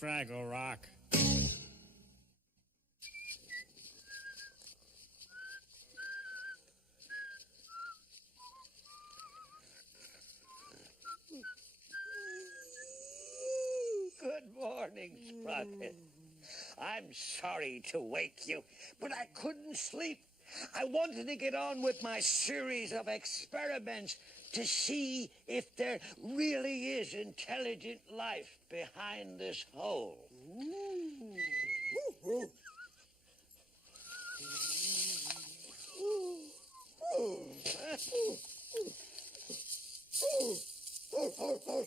Fraggle Rock. Good morning, Sprocket. I'm sorry to wake you, but I couldn't sleep. I wanted to get on with my series of experiments to see if there really is intelligent life behind this hole.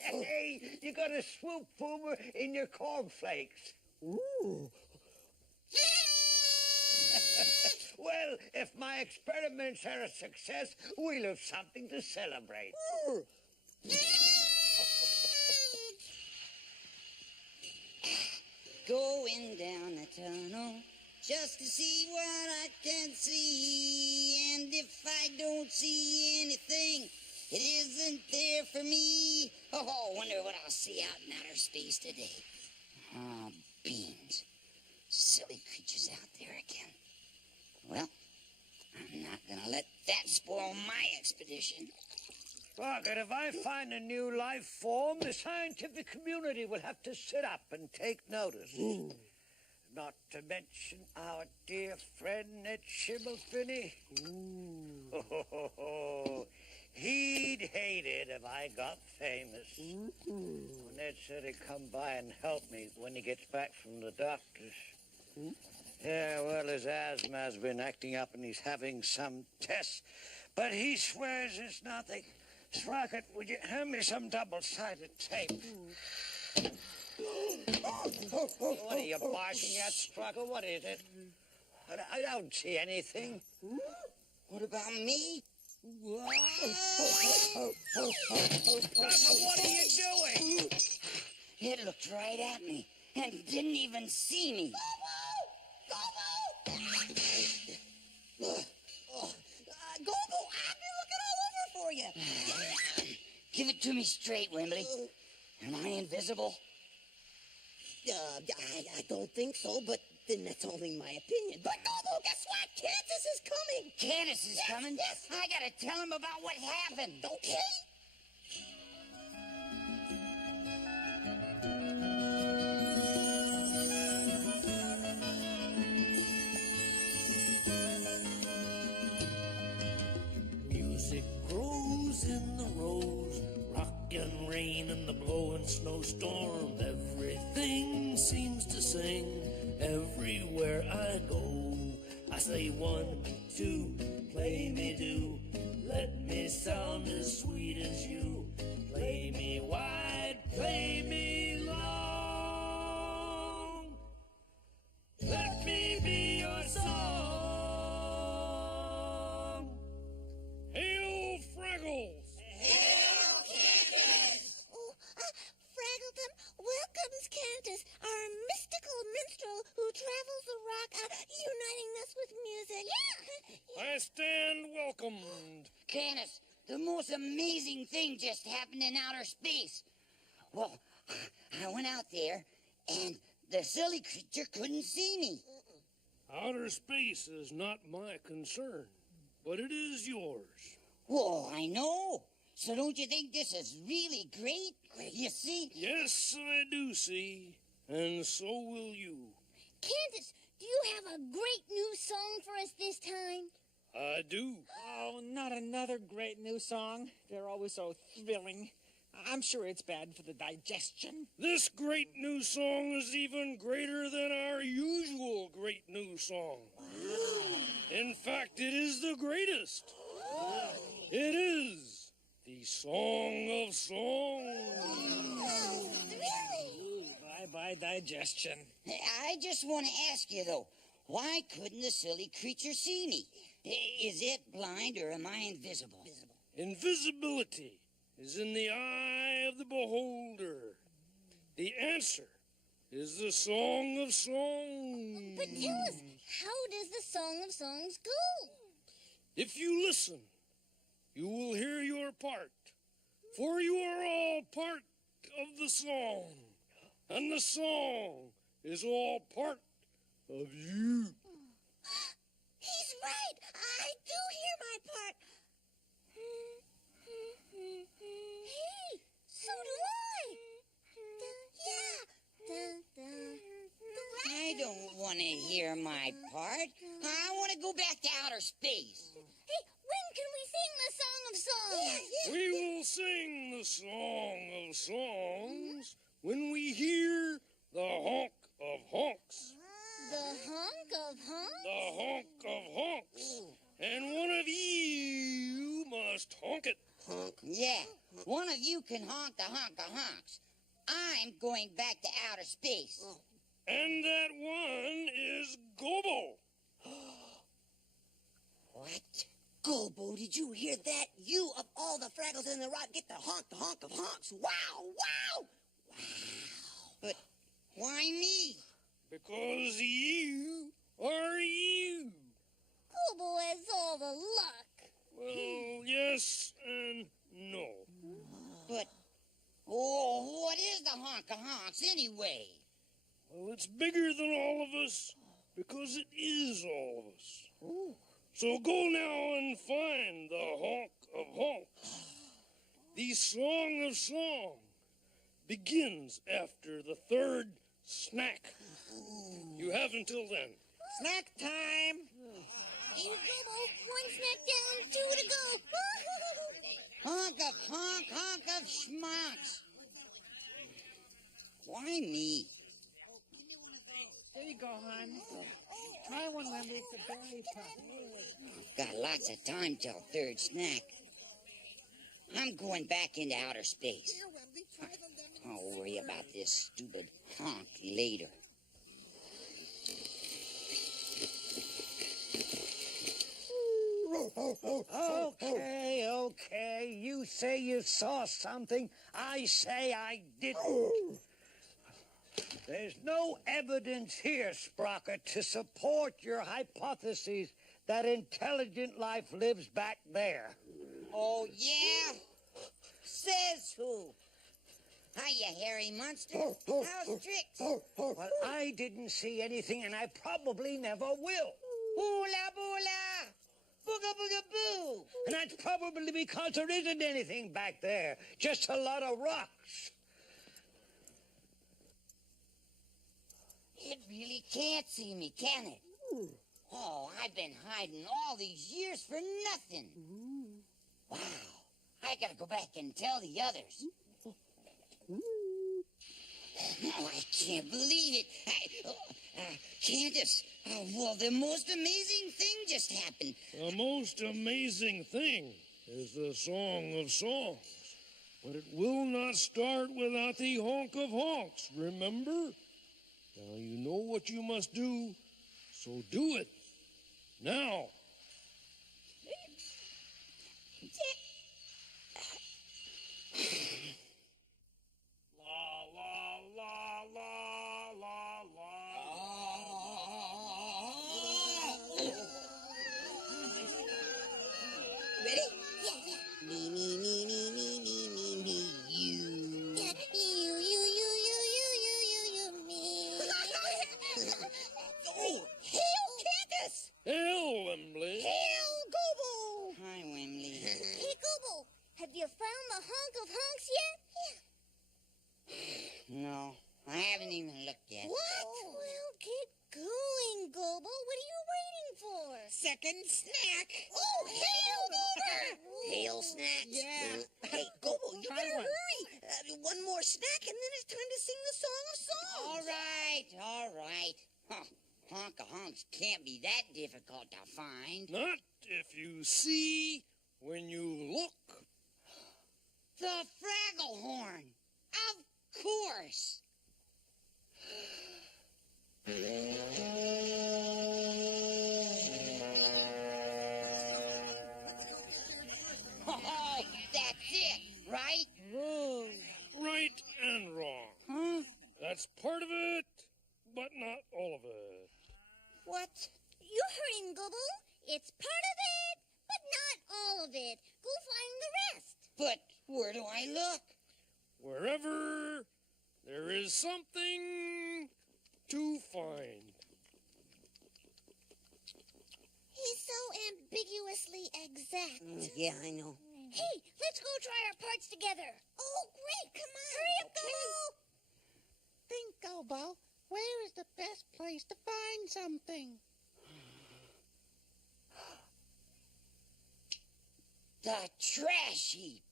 Hey, you got a swoop boomer in your cornflakes. Well, if my experiments are a success, we'll have something to celebrate. Going down the tunnel just to see what I can see. And if I don't see anything, it isn't there for me. Oh, wonder what I'll see out in outer space today. Oh, beans. Silly creatures out there again. Well, I'm not gonna let that spoil my expedition. Rocket, if I find a new life form, the scientific community will have to sit up and take notice. Not to mention our dear friend Ned Schimmelfinny. He'd hate it if I got famous. Ned said he'd come by and help me when he gets back from the doctors. Yeah, well, his asthma has been acting up and he's having some tests. But he swears it's nothing. Sprocket, would you hand me some double-sided tape? What are you barking at, Fraggle? What is it? I don't see anything. What about me? Fraggle, what are you doing? It looked right at me and didn't even see me. Gobo, I've been looking all over for you. Give it to me straight, Wembley. Am I invisible? I don't think so, but then that's only my opinion. But Gobo, guess what? Kansas is coming. Candace is coming? Yes. I gotta tell him about what happened. Okay. Music grows in the rose, rock and rain and the blowing snowstorm. Everything seems to sing everywhere I go. I say 1, 2, play me do. Let me sound as sweet as you. Play me wide, play me long. Let me be your song. Hail, Fraggles! Fraggleton welcomes Candace, our mystical minstrel who travels the rock, uniting us with music. I stand welcomed. Candace, the most amazing thing just happened in outer space. Well, I went out there, and the silly creature couldn't see me. Outer space is not my concern, but it is yours. Whoa, I know. So don't you think this is really great? You see? Yes, I do see, and so will you. Candace, do you have a great new song for us this time? I do. Oh, not another great new song. They're always so thrilling. I'm sure it's bad for the digestion. This great new song is even greater than our usual great new song. In fact, it is the greatest. It is the Song of Songs. Bye-bye digestion. I just want to ask you, though, why couldn't the silly creature see me? Is it blind or am I invisible? Invisibility is in the eye of the beholder. The answer is the Song of Songs. But tell us, how does the Song of Songs go? If you listen, you will hear your part, for you are all part of the song, and the song is all part of you. He's right. I do hear my part. Hey, so do I. I don't want to hear my part. I want to go back to outer space. Hey, when can we sing the Song of Songs? We will sing the Song of Songs when we hear the Honk of Honks. The Honk of Honk? The Honk of Honks. And one of you must honk it. Yeah, one of you can honk the honk of honks. I'm going back to outer space. And that one is Gobo. What? Gobo, did you hear that? You, of all the Fraggles in the rock, get the honk of honks. Wow, wow! But why me? Because you are you. Kobo has all the luck. Well, yes and no. But, oh, what is the honk of honks anyway? Well, it's bigger than all of us because it is all of us. So go now and find the Honk of Honks. The Song of Song begins after the third snack. You have until then. Snack time! Here, Kobo, one snack down, two to go. Honk of honk, honk of schmonks. Why me? There you go, hon. Try one, Wembley. It's a berry pop. Got lots of time till third snack. I'm going back into outer space. I'll worry about this stupid honk later. Okay. You say you saw something. I say I didn't. There's no evidence here, Sprocket, to support your hypotheses that intelligent life lives back there. Oh, yeah? Says who? Hiya, hairy monster. How's tricks? Well, I didn't see anything, and I probably never will. Boola boola! Booga booga boo! And that's probably because there isn't anything back there, just a lot of rocks. It really can't see me, can it? Oh, I've been hiding all these years for nothing. Wow. I gotta go back and tell the others. Oh, I can't believe it. Candace, well, the most amazing thing just happened. The most amazing thing is the Song of Songs. But it will not start without the Honk of Honks, remember? Now you know what you must do, so do it. Now. Ready? Me, me, me, me, me, me, me, me, you. You, me. Oh, hey, Wembley. Hail, Gobo! Hi, Wembley. Hey, Google, have you found the Honk of Honks yet? No, I haven't even looked yet. What? Well, keep going, Gobo. What are you waiting for? Second snack. Oh, hail, Goober! Hail snacks. Yeah. Hey, Gobo, you Try better one. hurry. One more snack, and then it's time to sing the Song of Songs. All right. Huh. Honk of Honks can't be that difficult to find. Not if you see when you look. The Fraggle horn. Of course. Oh, that's it, right? Wrong. Right and wrong. Huh? That's part of it, but not all of it. What? You heard him, Gobo. It's part of it, but not all of it. Go find the rest. But where do I look? Wherever there is something to find. He's so ambiguously exact. Yeah, I know. Hey, let's go try our parts together. Oh, great. Come on. Hurry up, Gobo. Think, Gobo. Where is the best place to find something? The trash heap.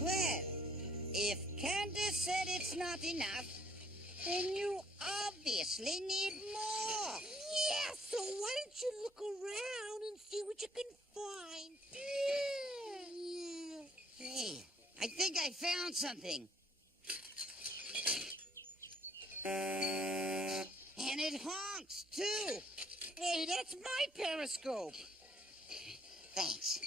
Well, if Candace said it's not enough, then you obviously need more. Yeah, so why don't you look around and see what you can find? Hey, I think I found something. And it honks, too. Hey, that's my periscope. Thanks.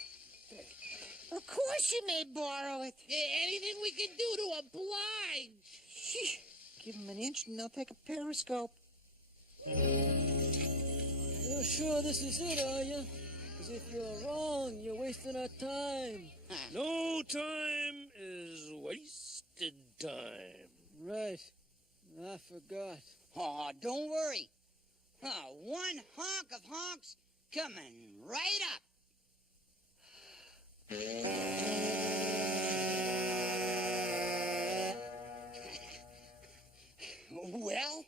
Of course you may borrow it. Anything we can do to oblige. Shh. Give them an inch and they'll take a periscope. You're sure this is it, are you? Because if you're wrong, you're wasting our time. No time is wasted time. Right. I forgot. Oh, don't worry. One honk of honks coming right up. Well,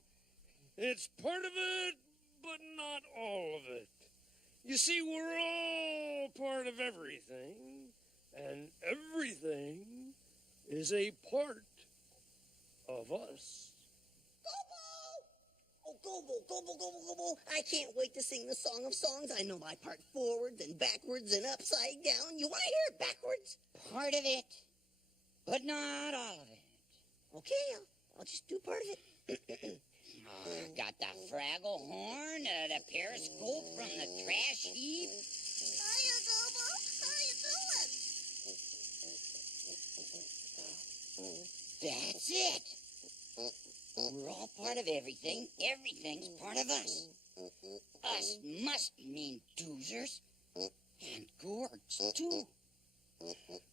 It's part of it, but not all of it. You see, we're all part of everything, and everything is a part of us. Oh, Gobo. I can't wait to sing the Song of Songs. I know my part forwards and backwards and upside down. You want to hear it backwards? part of it, but not all of it. Okay, I'll just do part of it. Got the Fraggle horn, the periscope from the trash heap. Hiya, Gobo. How you doing? That's it. We're all part of everything. Everything's part of us. Us must mean doozers and gorgs, too.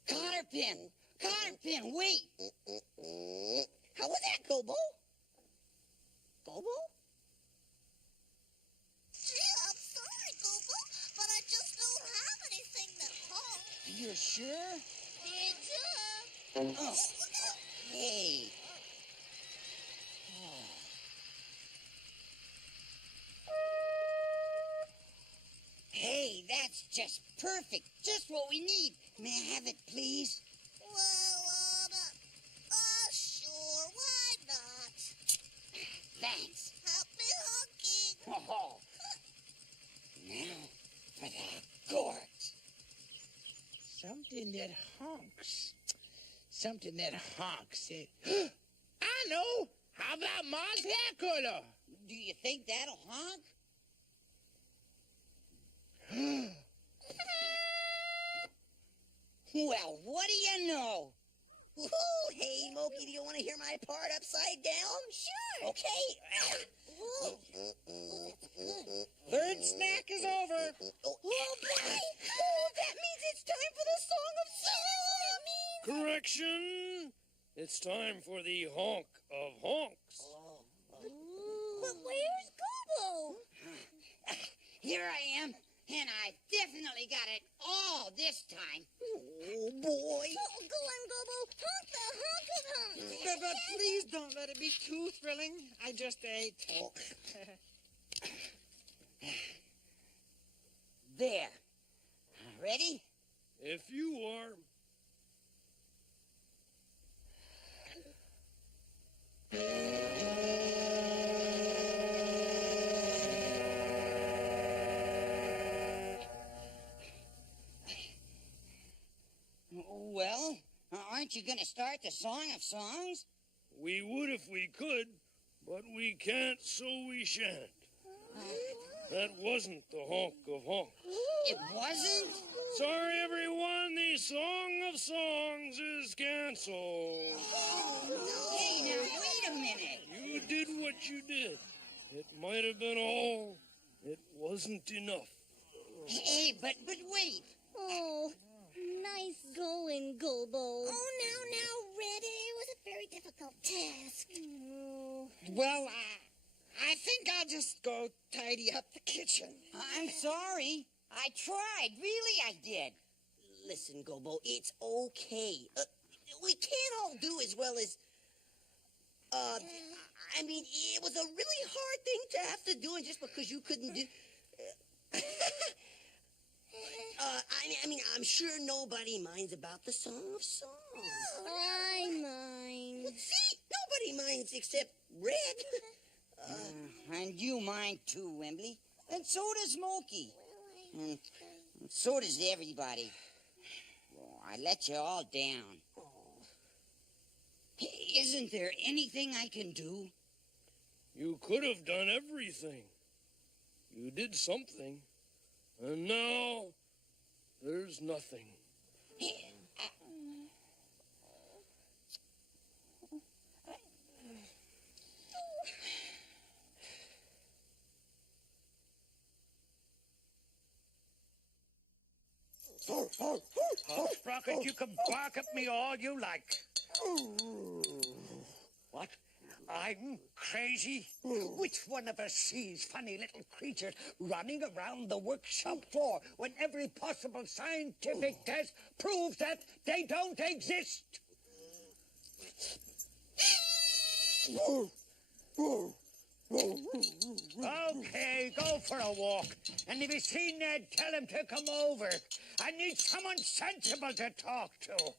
Cotterpin! Cotterpin, wait! How was that, Gobo? Gobo? Gee, I'm sorry, Gobo, but I just don't have anything that honks. You're sure? Yeah. Oh, hey. Hey, that's just perfect. Just what we need. May I have it, please? Well, sure, why not? Thanks. Happy honking. Oh. Now for the gourds. Something that honks. Something that honks. I know. How about Mom's hair color? Do you think that'll honk? Well, what do you know? Woohoo! Hey, Moki, do you want to hear my part upside down? Sure. Okay. Third snack is over. Oh, boy! Oh, that means it's time for the Song of Songs! Correction! It's time for the honk of honks. But where's Gobo? here I am, and I've definitely got it all this time. Oh, boy. Go on, Gobo. Honk the honk of honk. But please don't let it be too thrilling. I just ate. Oh. There. Ready? If you are. Well, aren't you going to start the Song of Songs? We would if we could, but we can't, so we shan't. That wasn't the Honk of Honk. It wasn't? Sorry, everyone, the Song of Songs is canceled. Hey, now, wait a minute. You did what you did. It might have been all. It wasn't enough. Hey, but wait. Oh, nice going, Gobo. Oh, now, Red. It was a very difficult task. Oh. Well, I think I'll just go tidy up the kitchen. I'm sorry. I tried. Really, I did. Listen, Gobo, it's okay. We can't all do as well as... I mean, it was a really hard thing to have to do, and just because you couldn't do... I mean, I'm sure nobody minds about the Song of Songs. I mind. See? Nobody minds except Red. And you mind too, Wembley. And so does Smokey. And so does everybody. Oh, I let you all down. Isn't there anything I can do? You could have done everything. You did something. And now, there's nothing. Sprocket, you can bark at me all you like. What? I'm crazy? Which one of us sees funny little creatures running around the workshop floor when every possible scientific test proves that they don't exist? Okay, go for a walk. And if you see Ned, tell him to come over. I need someone sensible to talk to.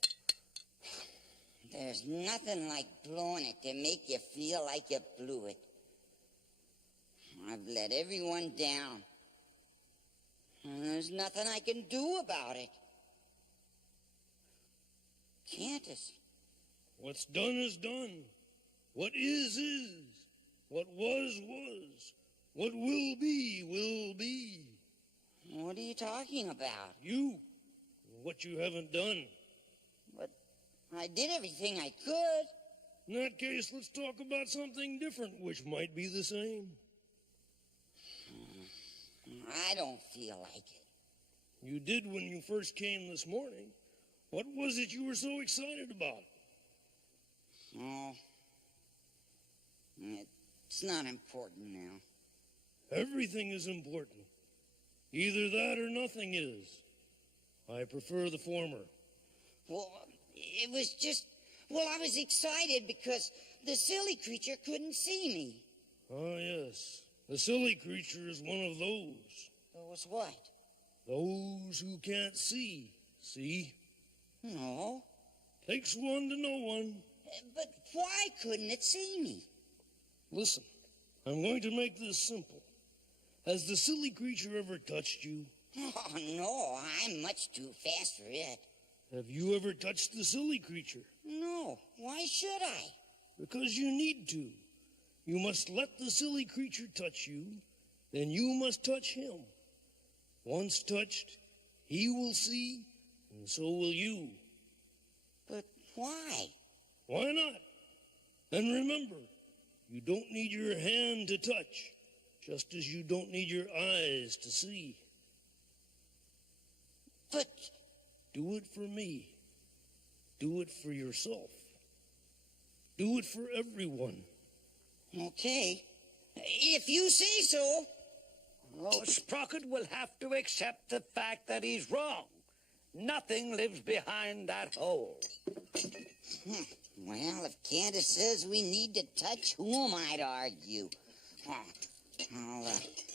There's nothing like blowing it to make you feel like you blew it. I've let everyone down. And there's nothing I can do about it. Candace. What's done is done. What is. What was. What will be. What are you talking about? You. What you haven't done. But I did everything I could. In that case, let's talk about something different, which might be the same. I don't feel like it. You did when you first came this morning. What was it you were so excited about? Oh, it's not important now. Everything is important. Either that or nothing is. I prefer the former. Well, it was just... Well, I was excited because the silly creature couldn't see me. Ah, yes. The silly creature is one of those. Those what? Those who can't see. See? No. Takes one to know one. But why couldn't it see me? Listen, I'm going to make this simple. Has the silly creature ever touched you? Oh, no, I'm much too fast for it. Have you ever touched the silly creature? No, why should I? Because you need to. You must let the silly creature touch you, then you must touch him. Once touched, he will see, and so will you. But why? Why not? And remember, you don't need your hand to touch, just as you don't need your eyes to see. But... Do it for me. Do it for yourself. Do it for everyone. Okay. If you say so. Oh, Sprocket will have to accept the fact that he's wrong. Nothing lives behind that hole. Well, if Candace says we need to touch, who am I to argue?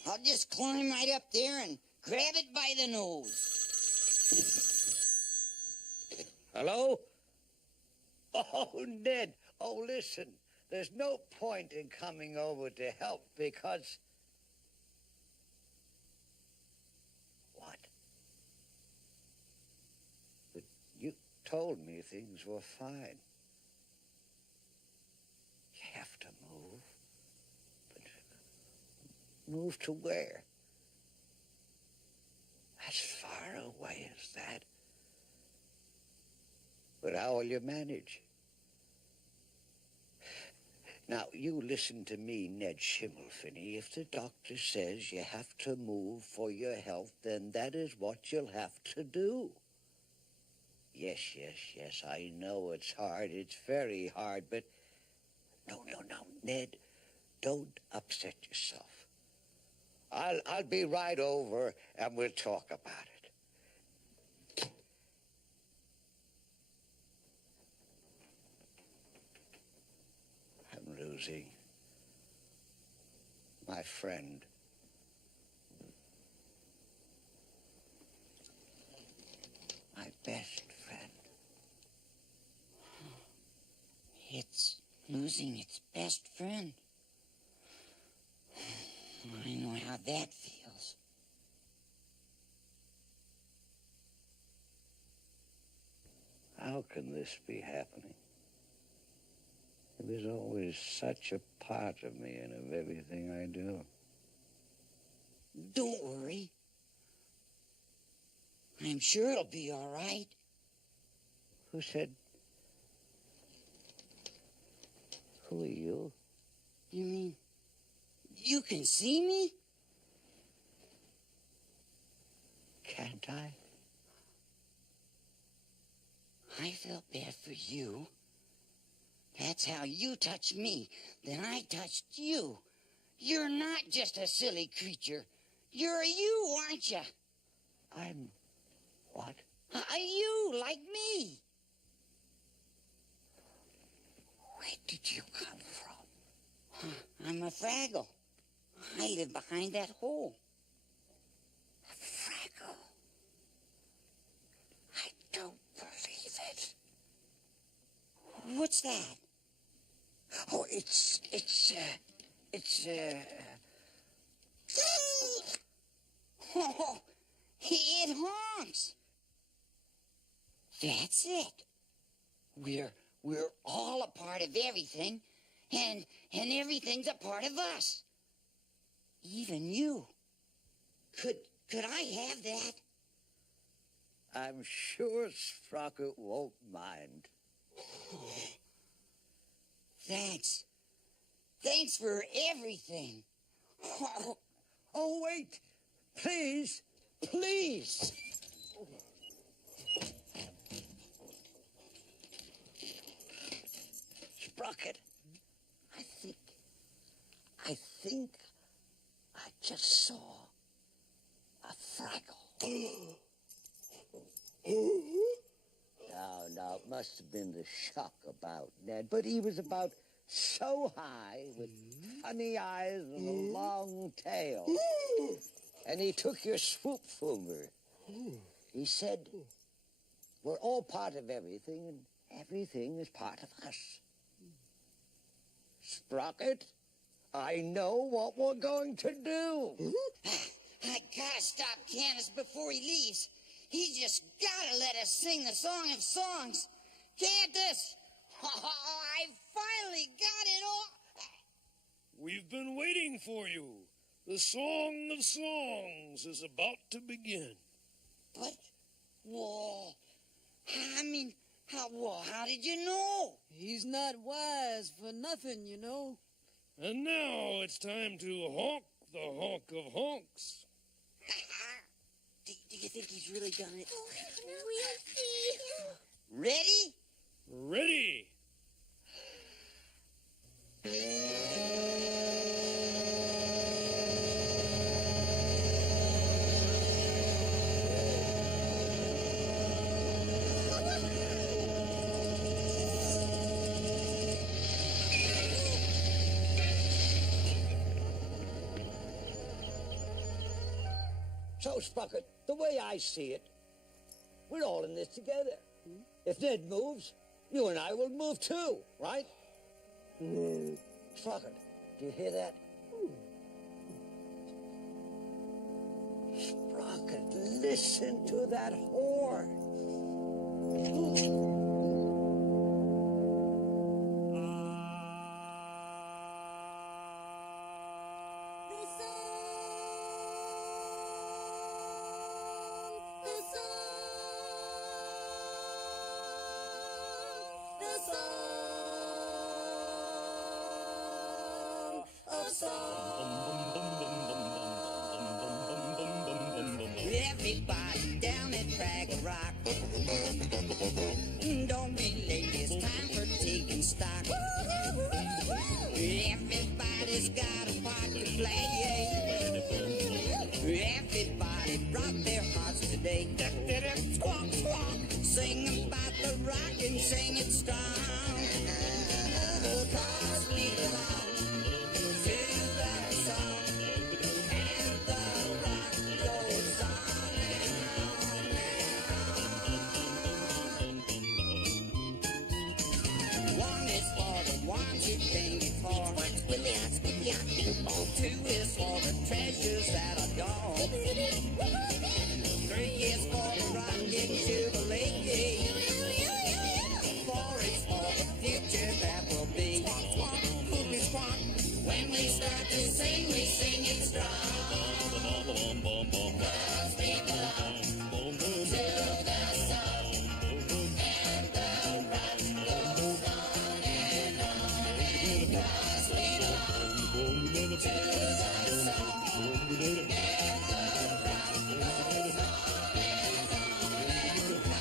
I'll just climb right up there and grab it by the nose. Hello? Oh, Ned. Oh, listen. There's no point in coming over to help because... What? But you told me things were fine. You have to move. But move to where? As far away as that? But how will you manage? Now, you listen to me, Ned Schimmelfinney. If the doctor says you have to move for your health, then that is what you'll have to do. Yes, I know it's hard. It's very hard, but... No, Ned, don't upset yourself. I'll be right over, and we'll talk about it. Losing my friend. My best friend. It's losing its best friend. I know how that feels. How can this be happening? It was always such a part of me and of everything I do. Don't worry. I'm sure it'll be all right. Who said... Who are you? You mean you can see me? Can't I? I felt bad for you. That's how you touched me. Then I touched you. You're not just a silly creature. You're you, aren't you? I'm... what? You, like me. Where did you come from? I'm a Fraggle. I live behind that hole. A Fraggle? I don't believe it. What's that? Oh, it's Oh, it honks. That's it. We're all a part of everything, and everything's a part of us. Even you. Could I have that? I'm sure Sprocket won't mind. Thanks. Thanks for everything. Oh, wait. Please. Sprocket, I think I just saw a Fraggle. No, it must have been the shock about Ned, but he was about so high with funny eyes and a long tail. And he took your swoop over. He said, we're all part of everything, and everything is part of us. Sprocket, I know what we're going to do. I gotta stop Candace before he leaves. He's just gotta let us sing the Song of Songs. Candace! Oh, I finally got it all. We've been waiting for you. The Song of Songs is about to begin. But, well, I mean, how did you know? He's not wise for nothing, you know. And now it's time to honk the honk of honks. Do you think he's really done it? We'll see. Ready? Ready. So, Sprocket, the way I see it, we're all in this together. If Ned moves, you and I will move too, right? Sprocket, do you hear that? Sprocket, listen to that horn. Everybody down at Fraggle Rock, don't be late, it's time for taking stock. Everybody's got a part to play. Everybody brought their hearts today. Squawk, squawk, sing about the rock and sing it strong. 'Cause we belong to the song, and the rock goes on and on. One is for the ones you came before. Two is for the treasures that are gone. Three is for the rockin' jubilee. Four is for the future that will be. When we start to sing, we sing it strong. 'Cause we belong to the song, and the rock goes on and on. 'Cause we belong to the song, and the rock goes on and on. 'Cause we belong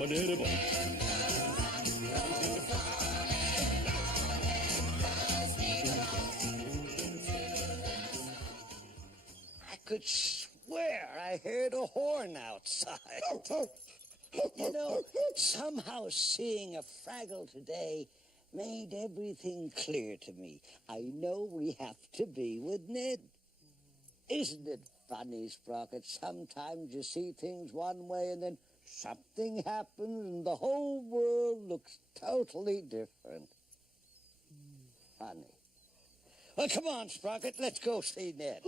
to the song. I could swear I heard a horn outside. You know, somehow seeing a Fraggle today made everything clear to me. I know we have to be with Ned. Isn't it funny, Sprocket? Sometimes you see things one way and then something happens and the whole world looks totally different. Funny. Well, come on, Sprocket. Let's go see Ned.